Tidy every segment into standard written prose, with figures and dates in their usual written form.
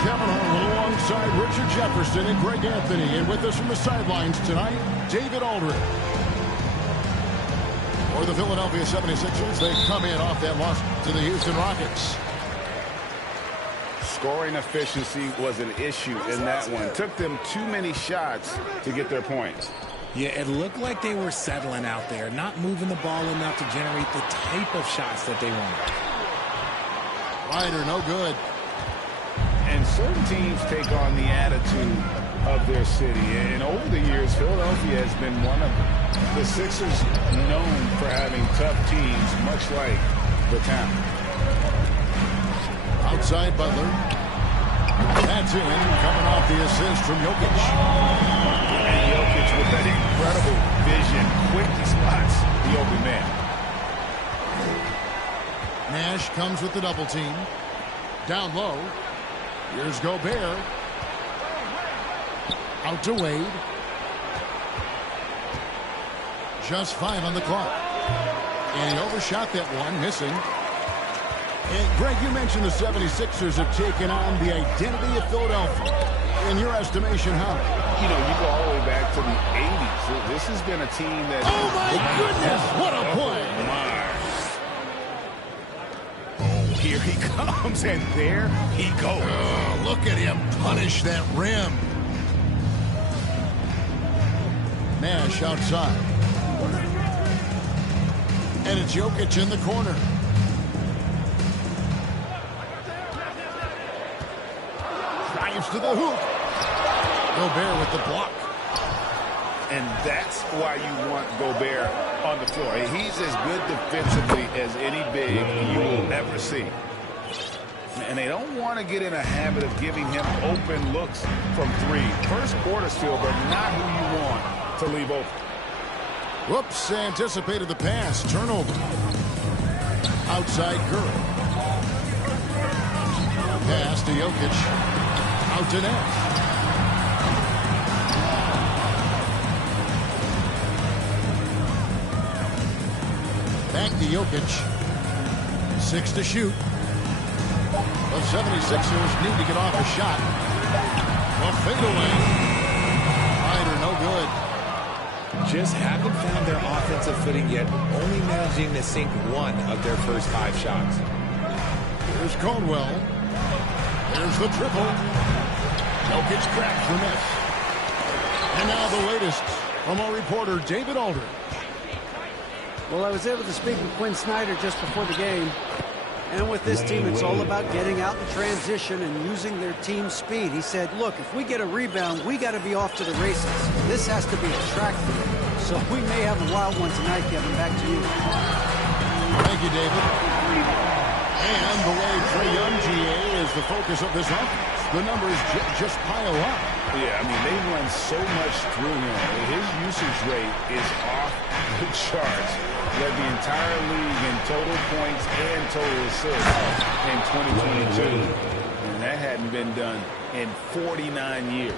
Kevin Harlan alongside Richard Jefferson and Greg Anthony. And with us from the sidelines tonight, David Aldridge. For the Philadelphia 76ers, they come in off that loss to the Houston Rockets. Scoring efficiency was an issue in that one. Took them too many shots to get their points. Yeah, it looked like they were settling out there, not moving the ball enough to generate the type of shots that they wanted. Ryder, no good. And certain teams take on the attitude of their city. And over the years, Philadelphia has been one of the Sixers known for having tough teams, much like the town. Outside Butler. That's in, coming off the assist from Jokic. And Jokic with that incredible vision, quickly spots the open man. Nash comes with the double team. Down low. Here's Gobert. Out to Wade. Just 5 on the clock. And he overshot that one, missing. And Greg, you mentioned the 76ers have taken on the identity of Philadelphia. In your estimation, how? You know, you go all the way back to the 80s. This has been a team that... Oh, my goodness! What a play! Oh, here he comes, and there he goes. Oh, look at him punish that rim. Nash outside. And it's Jokic in the corner. Drives to the hoop. Gobert with the block. And that's why you want Gobert on the floor. He's as good defensively as any big you will ever see. And they don't want to get in a habit of giving him open looks from three. First quarter still, but not who you want to leave open. Whoops, anticipated the pass. Turnover. Outside Curry. Pass to Jokic. Out to Nash. Back to Jokic. 6 to shoot. The 76ers need to get off a shot. Well, fade away. Ryder, no good. Just haven't found their offensive footing yet, only managing to sink one of their first 5 shots. Here's Caldwell. There's the triple. Jokic cracks the miss. And now the latest from our reporter, David Aldridge. Well, I was able to speak with Quinn Snyder just before the game. And with this team, it's all about getting out in transition and using their team speed. He said, look, if we get a rebound, we got to be off to the races. This has to be a track field. So we may have a wild one tonight, Kevin. Back to you. Thank you, David. And the way Trae Young, GA, is the focus of this offense. The numbers just pile up. Yeah, I mean, they run so much through him. His usage rate is off the charts. Led the entire league in total points and total assists in 2022. And that hadn't been done in 49 years.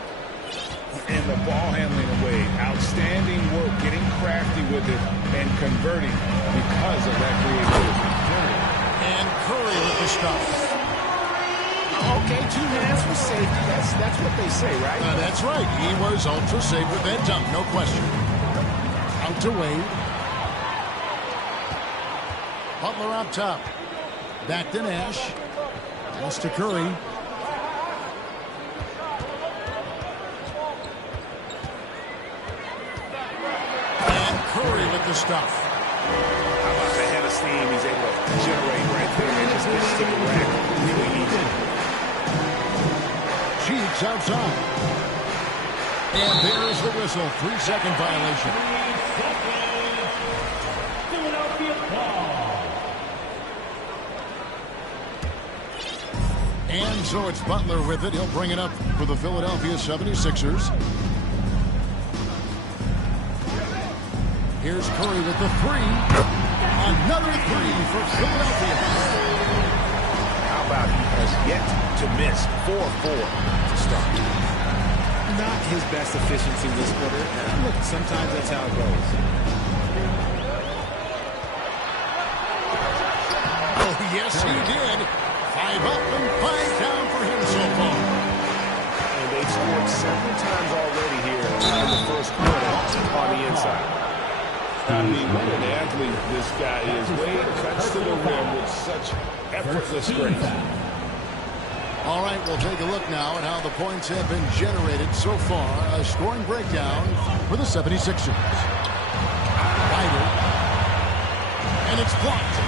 And the ball handling away. Outstanding work, getting crafty with it and converting because of that creativity. And Curry with the stuff. Okay, 2 hands for safety. That's what they say, right? That's right. He was ultra safe with that dunk, no question. Out to Wade. Butler up top. Back to Nash. Pass to Curry. And Curry with the stuff. How about the head of steam he's able to generate right there? And just gets to the rack really easy. Cheeks outside. And there's the whistle. 3-second violation. And so it's Butler with it. He'll bring it up for the Philadelphia 76ers. Here's Curry with the 3. Another 3 for Philadelphia. How about he has yet to miss 4-4 to start. Not his best efficiency this quarter. And look, sometimes that's how it goes. Oh, yes, he did. 5 up and 5 down for him so far. I mean, what an athlete this guy is. Wade cuts to the rim with such effortless grace. All right, we'll take a look now at how the points have been generated so far. A scoring breakdown for the 76ers. Ryder. And it's blocked.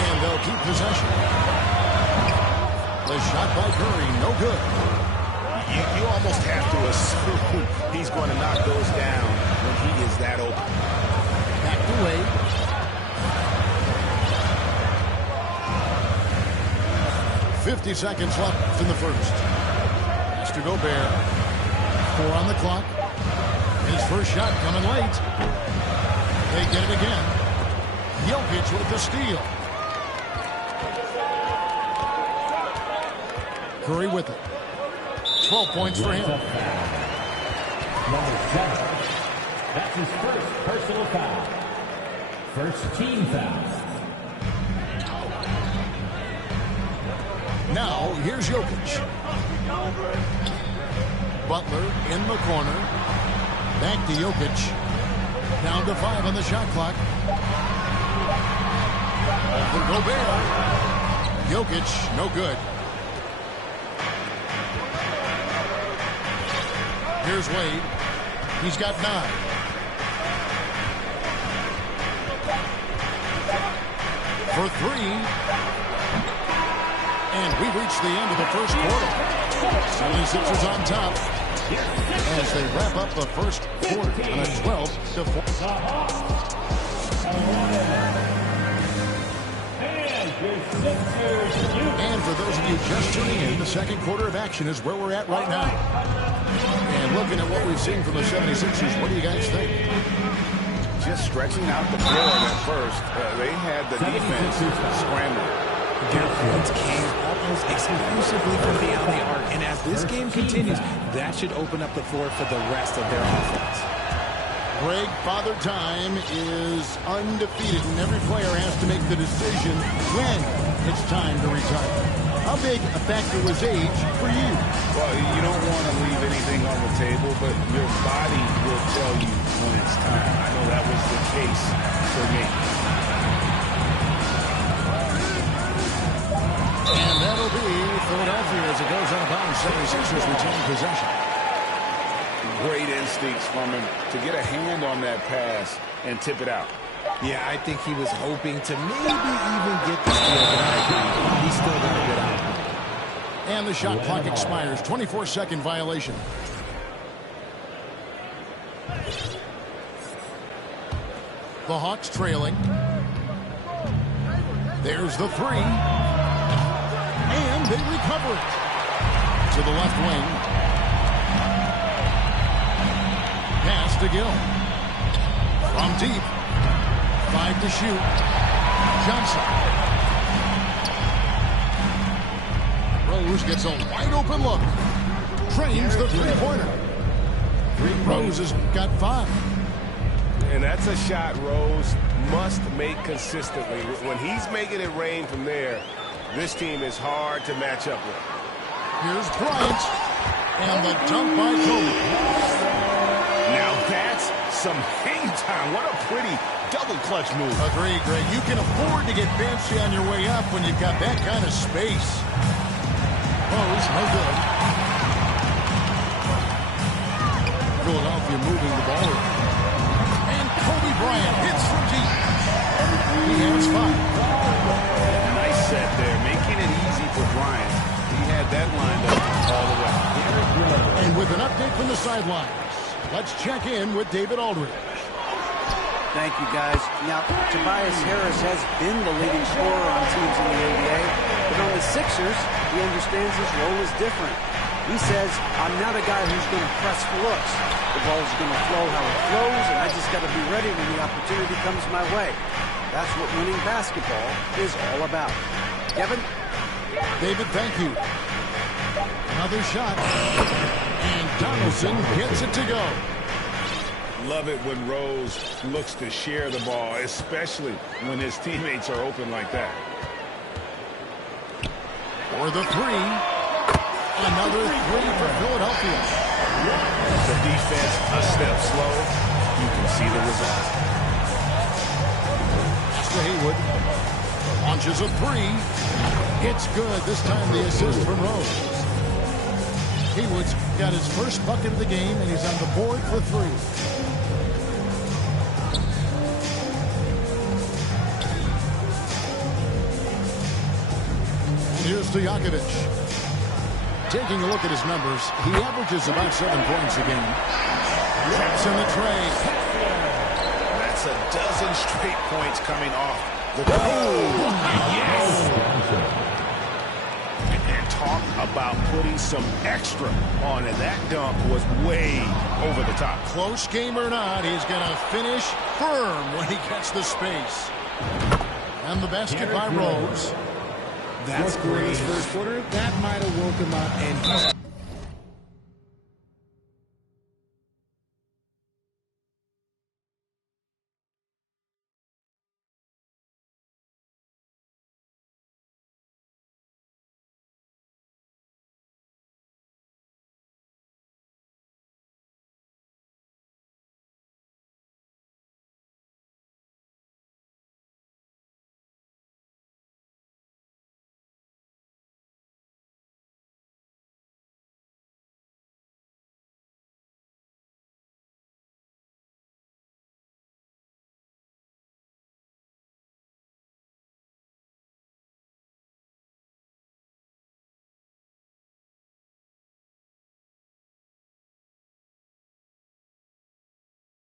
And they'll keep possession. The shot by Curry, no good. You almost have to assume he's going to knock those down when he is that open. Back to Wade. .50 seconds left in the first. Has to go Gobert. 4 on the clock. His first shot coming late. They get it again. Jokic with the steal. Curry with it. 12 points for him. Number 7. That's his first personal foul. First team foul. Now, here's Jokic. Butler in the corner. Back to Jokic. Down to 5 on the shot clock. Over Gobert. Jokic, no good. Here's Wade. He's got 9. For 3. And we reach the end of the first quarter. 76ers on top as they wrap up the first quarter on a 12-4. And for those of you just tuning in, the second quarter of action is where we're at right now. And looking at what we've seen from the 76ers, what do you guys think? Just stretching out the floor at first. They had the defense scrambling. Their points came almost exclusively from beyond the arc. And as this game continues, that should open up the floor for the rest of their offense. Greg, Father Time is undefeated, and every player has to make the decision when it's time to retire. How big a factor was age for you? Well, you don't want to leave anything on the table, but your body will tell you when it's time. I know that was the case for me. And that'll be Philadelphia as it goes out of bounds. 76ers retain possession. Great instincts from him to get a hand on that pass and tip it out. Yeah, I think he was hoping to maybe even get the steal, but I agree. He's still going to get out. And the shot clock expires. 24-second violation. The Hawks trailing. There's the 3. And they recover it. To the left wing. Pass to Gill. From deep. 5 to shoot. Johnson. Rose gets a wide open look. Trains the three-pointer. Rose has got 5. And that's a shot Rose must make consistently. When he's making it rain from there, this team is hard to match up with. Here's Bryant. And the dunk by Kobe. Now that's some hang time. What a pretty double clutch move. Agreed, Greg. You can afford to get fancy on your way up when you've got that kind of space. Rose, no good. Philadelphia moving the ball. And Kobe Bryant hits from deep. He has 5. Nice set there, making it easy for Bryant. He had that lined up all the way. And with an update from the sidelines, let's check in with David Aldridge. Thank you, guys. Now, Tobias Harris has been the leading scorer on teams in the NBA, but on the Sixers, he understands his role is different. He says, I'm not a guy who's going to press for looks. The ball is going to flow how it flows, and I just got to be ready when the opportunity comes my way. That's what winning basketball is all about. Kevin? David, thank you. Another shot. And Donaldson gets it to go. Love it when Rose looks to share the ball, especially when his teammates are open like that. For the 3. Another 3 for Philadelphia. The defense a step slow. You can see the result. to Haywood. Launches a three. It's good. This time the assist from Rose. Haywood's got his first bucket of the game, and he's on the board for three. Here's Stojakovic. Taking a look at his numbers, he averages about 7 points a game. Traps in the tray. That's a dozen straight points coming off the Yes! And talk about putting some extra on it. That dunk was way over the top. Close game or not, he's going to finish firm when he gets the space. And the basket by Rose. That's great. His first quarter, that might have woke him up, and he's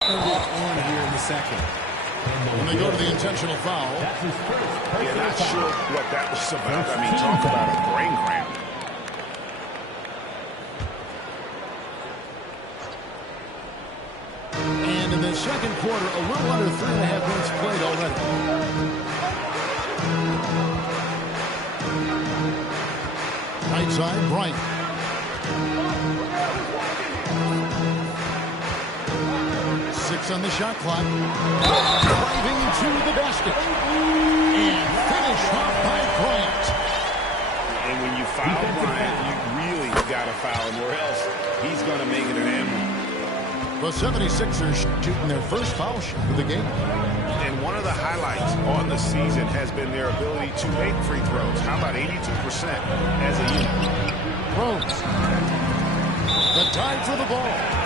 on here in the second. When they go to the intentional foul. Yeah, not sure what that was about. I mean, talk about a brain cramp. And in the second quarter, a little under 3.5 minutes played already. Right side, Bright. On the shot clock. Driving to the basket. And finish off by Bryant. And when you foul Bryant, you really got to foul him, or else he's going to make it an and one. The 76ers shooting their first foul shot of the game. And one of the highlights on the season has been their ability to make free throws. How about 82% as a unit? Rose. The time for the ball.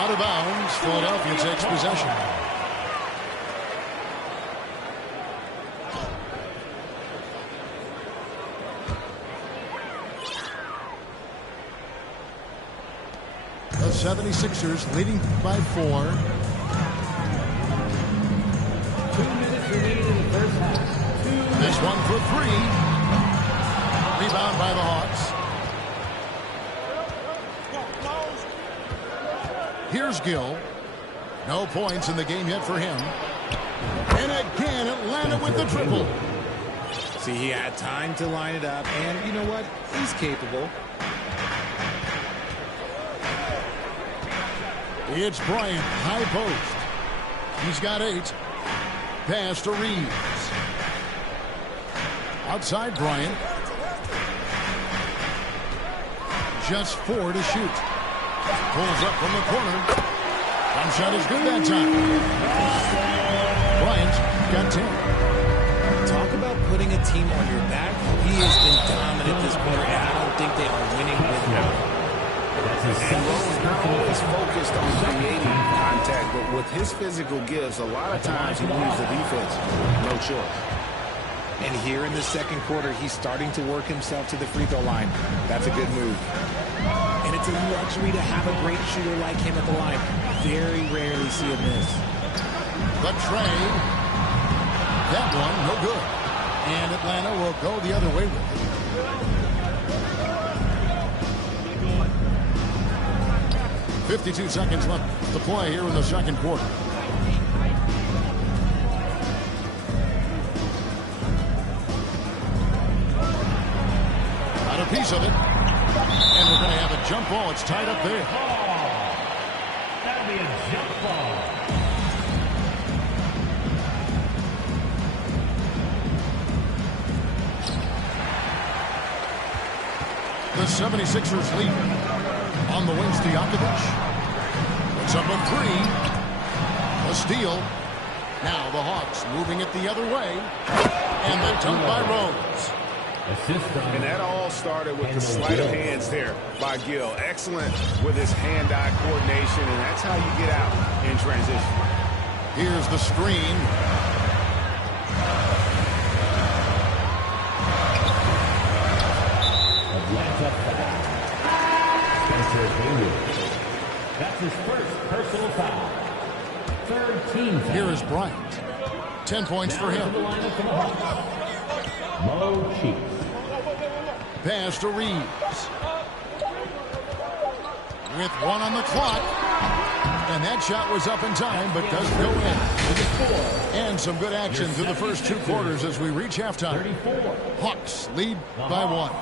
Out of bounds, Philadelphia takes possession. The 76ers leading by 4. 2 minutes remaining in the first half. This one for 3. Rebound by the Hawks. Here's Gill. No points in the game yet for him. And again, Atlanta with the triple. See, he had time to line it up, and you know what? He's capable. It's Bryant, high post. He's got 8. Pass to Reeves. Outside Bryant. Just 4 to shoot. Pulls up from the corner. One shot is good that time. Bryant got 10. Talk about putting a team on your back. He has been dominant this quarter, and I don't think they are winning without him. And Rose not always focused on creating contact, but with his physical gifts, a lot of times he leaves the defense no choice. And here in the second quarter, he's starting to work himself to the free throw line. That's a good move. And it's a luxury to have a great shooter like him at the line. Very rarely see him miss. The trade. That one, no good. And Atlanta will go the other way with it. .52 seconds left to play here in the second quarter. Got a piece of it. And we're going to have a jump ball. It's tied up there. That'll be a jump ball. The 76ers lead. On the wing, Stojakovic. Puts up a 3. A steal. Now the Hawks moving it the other way. And the dunk by Rose. And that all started with the sleight of hands there by Gill. Excellent with his hand-eye coordination, and that's how you get out in transition. Here's the screen. That's his first personal foul. Third team foul. Here is Bryant. 10 points for him. Mo Cheeks. Pass to Reeves. With 1 on the clock. And that shot was up in time, but doesn't go in. And some good action through the first 2 quarters as we reach halftime. Hawks lead by 1.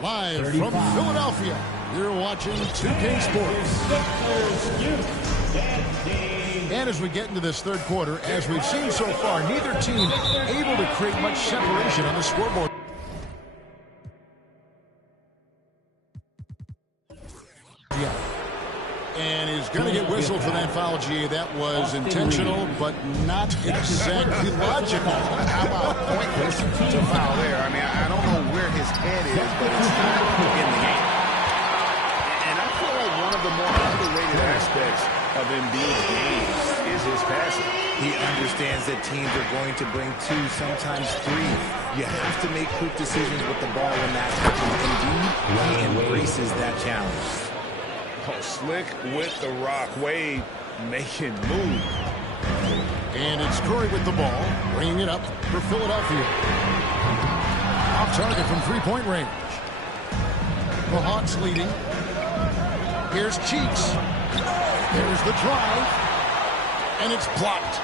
Live from Philadelphia, you're watching 2K Sports. And as we get into this third quarter, as we've seen so far, neither team able to create much separation on the scoreboard. Yeah. And is going to get whistled for that foul, G. That was intentional, but not exactly logical. How about pointless to foul there? I mean, I don't know where his head is, but it's not in the game. And I feel like one of the more underrated aspects of Embiid's game is his passing. He understands that teams are going to bring 2, sometimes 3. You have to make quick decisions with the ball when that happens. Indeed, he embraces that challenge. Oh, slick with the rock. Wade making move. And it's Curry with the ball, bringing it up for Philadelphia. Off target from three-point range. The Hawks leading. Here's Cheeks. There's the drive. And it's blocked.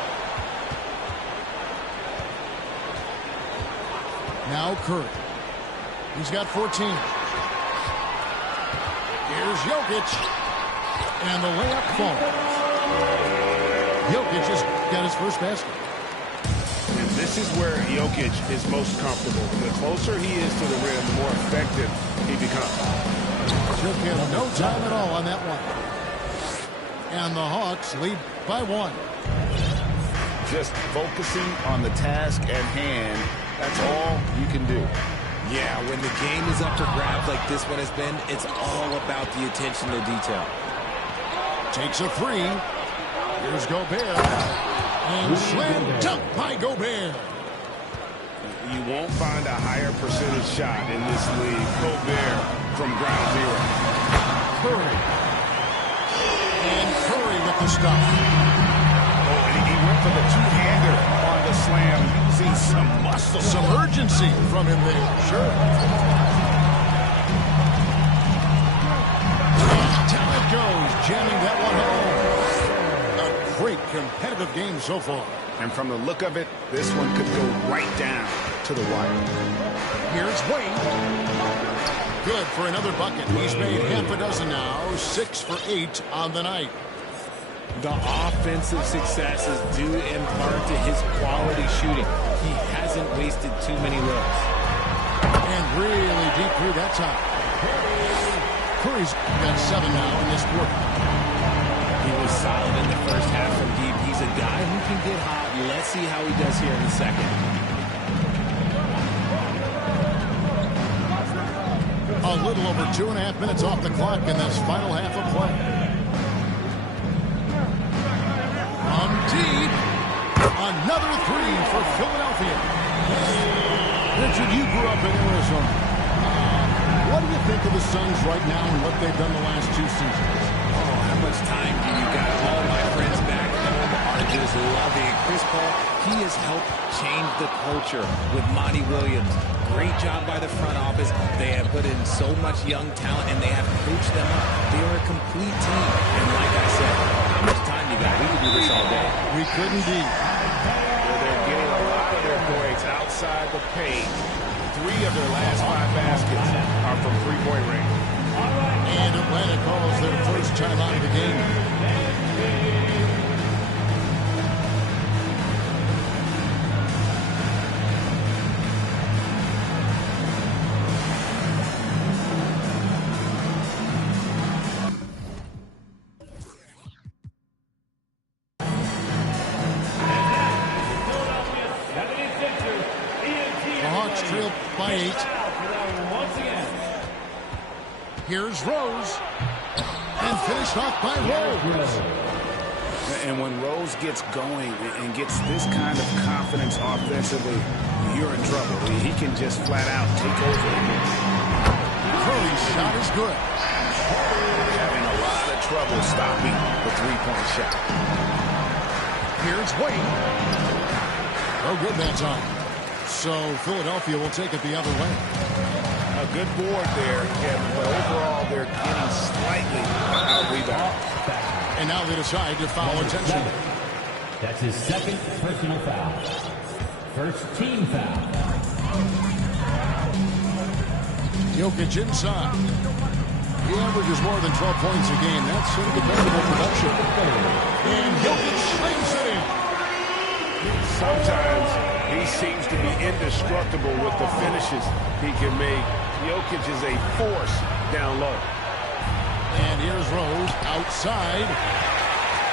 Now Curry. He's got 14. Here's Jokic. And the layup falls. Jokic just got his first basket. And this is where Jokic is most comfortable. The closer he is to the rim, the more effective he becomes. Took him no time at all on that one. And the Hawks lead by 1. Just focusing on the task at hand, that's all you can do. Yeah, when the game is up for grabs like this one has been, it's all about the attention to detail. Takes a 3. Here's Gobert. And slam dunk by Gobert. You won't find a higher percentage shot in this league. Gobert from ground zero. Curry. And Curry with the stop. Oh, and he went for the two-hander on the slam, using some muscle. Some urgency from him there. Sure. Down it goes, jamming that one home. A great competitive game so far. And from the look of it, this one could go right down. to the wire. Here's Wade. Good for another bucket. He's made half a dozen now. 6 for 8 on the night. The offensive success is due in part to his quality shooting. He hasn't wasted too many looks. And really deep through that time. Curry's got 7 now in this quarter. He was solid in the first half from deep. He's a guy who can get hot. Let's see how he does here in the second. A little over 2.5 minutes off the clock in this final half of play. From deep, another 3 for Philadelphia. Richard, you grew up in Arizona. What do you think of the Suns right now and what they've done the last 2 seasons? Oh, how much time do you got? All my friends back home are just loving Chris Paul. He has helped change the culture with Monty Williams. Great job by the front office. They have put in so much young talent, and they have coached them up. They are a complete team. And like I said, how much time you got? We could do this all day. We could indeed. Well, they're getting a lot of their points outside the paint. 3 of their last 5 baskets are from three-point range. And Atlanta calls their first time out of the game. By 8. Here's Rose. And finished off by Rose. And when Rose gets going and gets this kind of confidence offensively, you're in trouble. He can just flat out take over. Curry's shot is good. Having a lot of trouble stopping the three-point shot. Here's Wade. Oh, good that time. So Philadelphia will take it the other way. A good board there, Kevin, but overall they're getting slightly out-rebounded. And now they decide to foul attention. That's his second personal foul. First team foul. Jokic inside. He averages more than 12 points a game. That's sort of dependable production. And Jokic slings it in. Sometimes he seems to be indestructible with the finishes he can make. Jokic is a force down low. And here's Rose outside.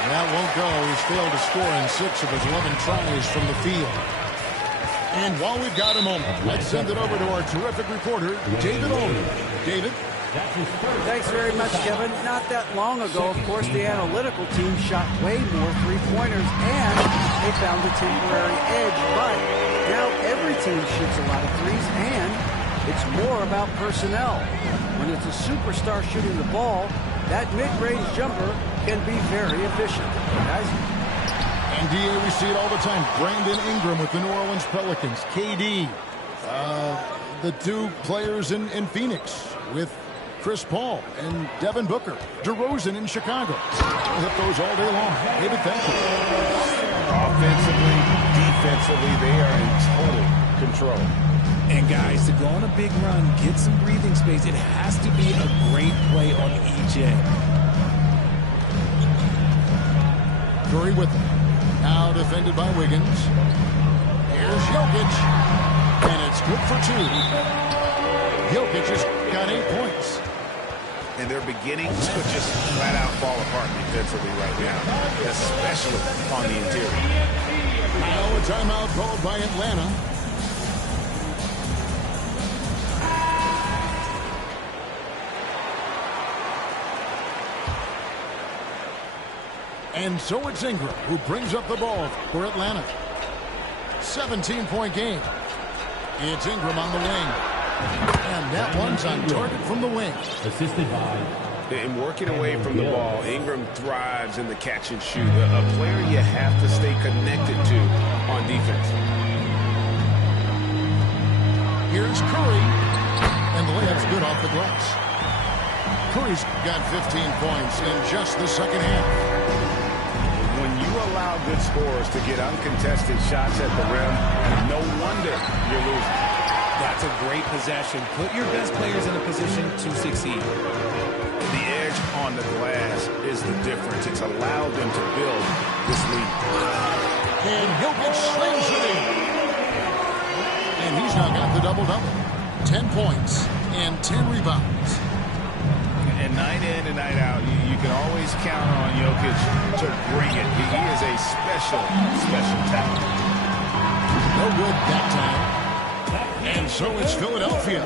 That won't go. He's failed to score in 6 of his 11 tries from the field. And while we've got a moment, let's send it over to our terrific reporter, David Olney. David? Thanks very much, Kevin. Not that long ago, of course, the analytical team shot way more three-pointers, and they found a temporary edge. But now every team shoots a lot of threes, and it's more about personnel. When it's a superstar shooting the ball, that mid-range jumper can be very efficient. Guys? And DA, we see it all the time. Brandon Ingram with the New Orleans Pelicans. KD, the 2 players in Phoenix with Chris Paul and Devin Booker. DeRozan in Chicago. We'll hit those all day long. David, thank you. Offensively, defensively, they are in total control. And guys, to go on a big run, get some breathing space, it has to be a great play on each end. Curry with him. Now defended by Wiggins. Here's Jokic. And it's good for 2. Jokic has got 8 points. And they're beginning to just flat out fall apart defensively right now, especially on the interior. Now a timeout called by Atlanta. And so it's Ingram who brings up the ball for Atlanta. 17-point game. It's Ingram on the wing. And that one's on target from the wing. Assisted by... And working away from the ball, Ingram thrives in the catch and shoot. A player you have to stay connected to on defense. Here's Curry. And the layup's good off the glass. Curry's got 15 points in just the second half. When you allow good scorers to get uncontested shots at the rim. No wonder you're losing. That's a great possession. Put your best players in a position to succeed. The edge on the glass is the difference. It's allowed them to build this lead. And Jokic slams it in. And he's now got the double-double. 10 points and 10 rebounds. And night in and night out, you can always count on Jokic to bring it. He is a special, special talent. No good that time. And so it's Philadelphia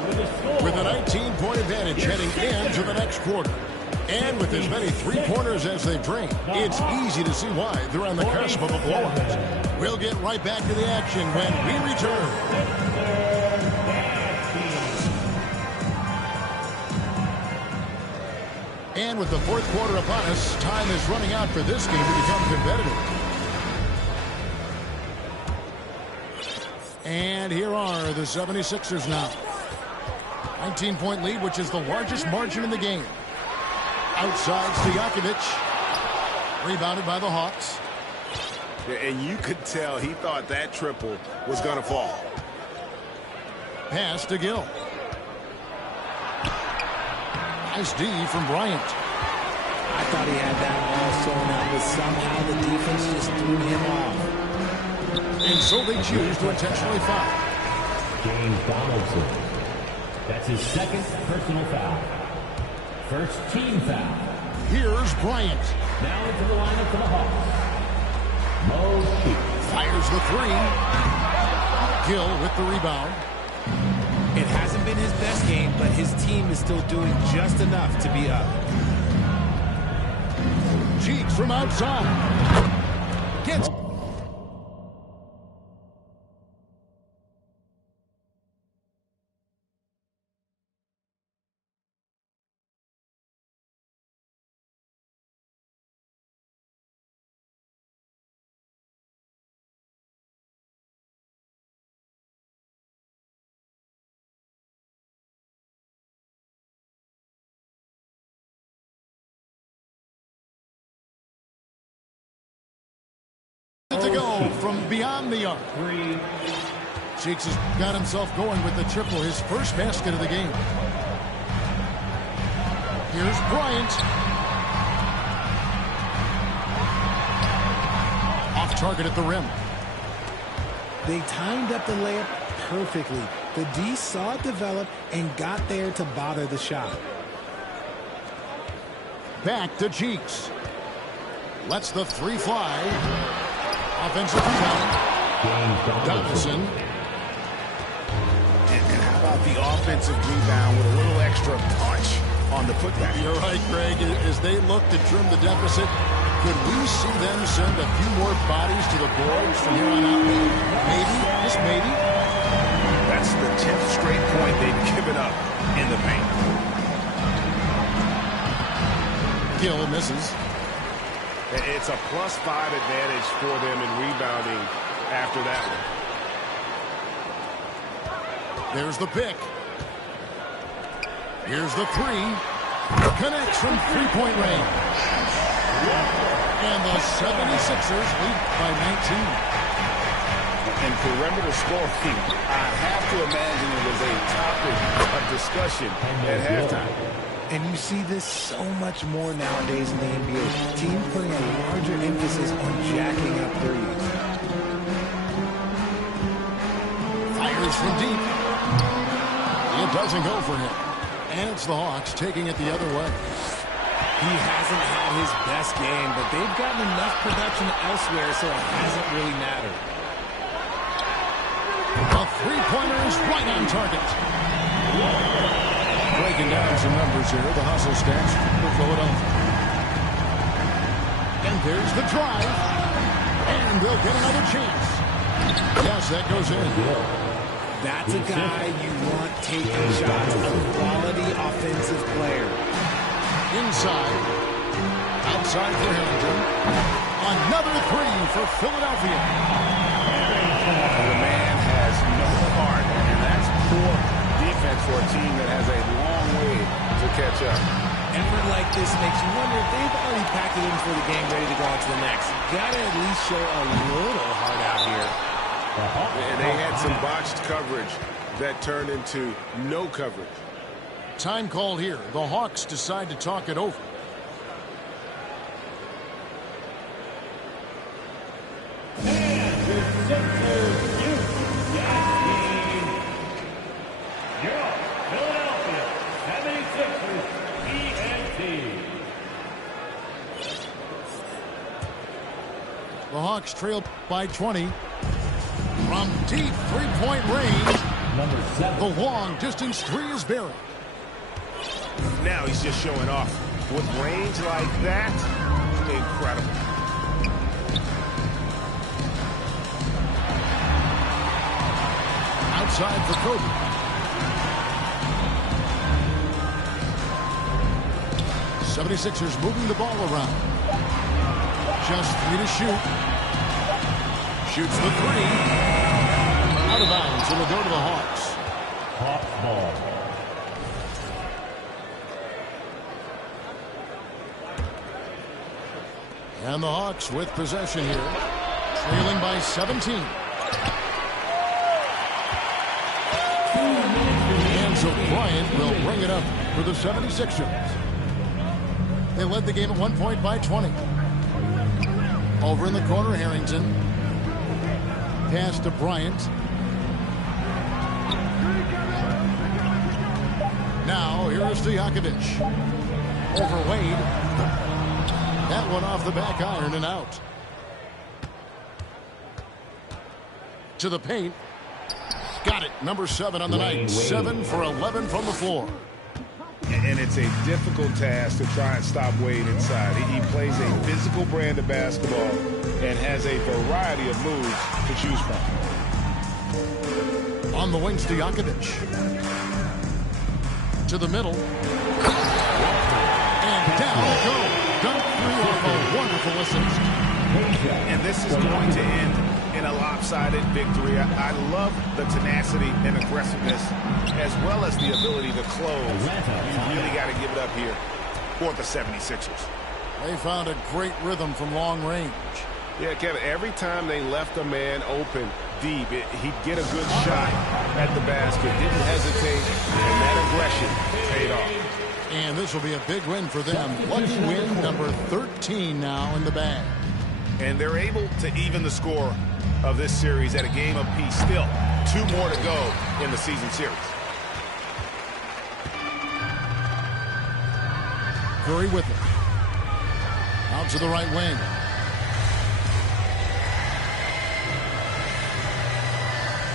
with a 19-point advantage heading into the next quarter. And with as many three-pointers as they bring, it's easy to see why they're on the cusp of a blowout. We'll get right back to the action when we return. And with the fourth quarter upon us, time is running out for this game to become competitive. And here are the 76ers now. 19-point lead, which is the largest margin in the game. Outside Stojakovic. Rebounded by the Hawks. And you could tell he thought that triple was going to fall. Pass to Gill. Nice D from Bryant. I thought he had that all sewn out, but somehow the defense just threw him off. And so they choose to intentionally foul. James Donaldson. That's his second personal foul. First team foul. Here's Bryant. Now into the lineup for the Hawks. Mo Cheeks. Fires the three. Gill with the rebound. It hasn't been his best game, but his team is still doing just enough to be up. Cheeks from outside. Gets. To go from beyond the arc. Cheeks has got himself going with the triple, his first basket of the game. Here's Bryant. Off target at the rim. They timed up the layup perfectly. The D saw it develop and got there to bother the shot. Back to Cheeks. Lets the three fly. Offensive rebound. Donaldson. And how about the offensive rebound with a little extra punch on the putback? You're right, Greg. As they look to trim the deficit, could we see them send a few more bodies to the boards from here on out? Maybe, just maybe. That's the 10th straight point they've given up in the paint. Gill misses. It's a +5 advantage for them in rebounding after that one. There's the pick. Here's the three. Connects from three-point range. And the 76ers lead by 19. And perimeter scoring, I have to imagine it was a topic of discussion at halftime. And you see this so much more nowadays in the NBA. Teams putting a larger emphasis on jacking up threes. Fires from deep. It doesn't go for him. And it's the Hawks taking it the other way. He hasn't had his best game, but they've gotten enough production elsewhere, so it hasn't really mattered. A three-pointer is right on target. Breaking down some numbers here, the hustle stats for Philadelphia. And there's the drive. And they'll get another chance. Yes, that goes in. That's a guy you want taking shots, a quality offensive player. Inside. Outside for Hamilton. Another three for Philadelphia. The man has no heart, and that's poor defense for a team that has a long way to catch up. Effort like this makes you wonder if they've already packed it in for the game, ready to go on to the next. Gotta at least show a little heart out here. And they had some botched coverage that turned into no coverage. Time call here. The Hawks decide to talk it over. And the Sixers youth team. Your Philadelphia 76ers TNT. The Hawks trail by 20. From deep three-point range, Number 7. the long-distance three is buried. Now he's just showing off. With range like that, incredible. Outside for Kobe. '76ers moving the ball around. Just 3 to shoot. Shoots the three. Out of bounds. It'll go to the Hawks. Hawks ball. And the Hawks with possession here. Trailing by 17. And so Bryant will bring it up for the 76ers. They led the game at 1 point by 20. Over in the corner, Harrington. Pass to Bryant. Now, here is Stojakovic. Over Wade. That one off the back iron and out. To the paint. Got it. Number 7 on the night. 7 for 11 from the floor. And it's a difficult task to try and stop Wade inside. He plays a physical brand of basketball and has a variety of moves to choose from. On the wing, Stojakovic. To the middle. And down they go. Dunk through off a wonderful assist. And this is going to end in a lopsided victory. I love the tenacity and aggressiveness as well as the ability to close. You really got to give it up here for the 76ers. They found a great rhythm from long range. Yeah, Kevin, every time they left a man open deep, he'd get a good shot at the basket. Didn't hesitate, and that aggression paid off. And this will be a big win for them. Lucky win number 13 now in the bag. And they're able to even the score of this series at a game apiece. Still, 2 more to go in the season series. Curry with it. Out to the right wing.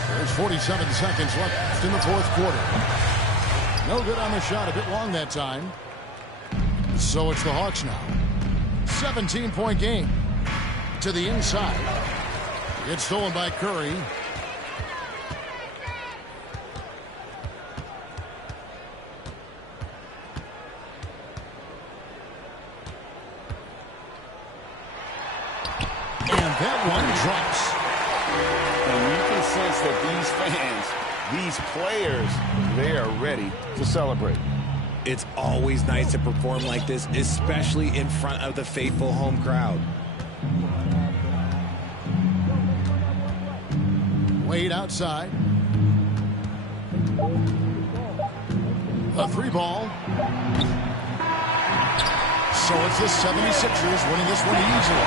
There's 47 seconds left in the fourth quarter. No good on the shot. A bit long that time. So it's the Hawks now. 17-point game. To the inside. It's stolen by Curry. And that one drops. And you can sense that these fans, these players, they are ready to celebrate. It's always nice to perform like this, especially in front of the faithful home crowd. Wade outside. A 3-ball. So it's the 76ers winning this one easily.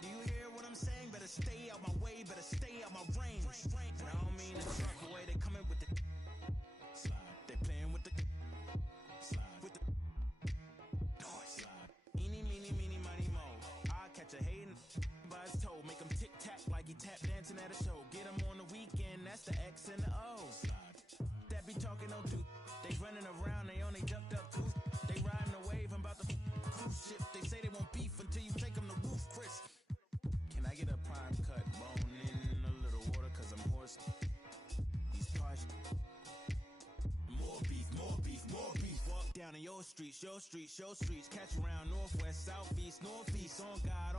Do you hear what I'm saying? Better stay out my way, better stay out my range. And I don't mean the truck away, they coming with the slide. They playing with the slide. With the noise. Eeny, meeny, meeny, miny, mo. I catch a hatin' by his toe. Make him tic-tac like he tap dancing at a show. Get him on the weekend, that's the X and the O. That be talking no do. They running around, they only ducked up cool. They riding the wave, I'm about to cruise ship. They say they won't beef until you take them to roof, Chris. Can I get a prime cut bone in a little water? Cause I'm hoarse. These parts. More beef, more beef, more beef. Walk down in your streets, your streets, your streets. Catch around northwest, southeast, northeast. On God,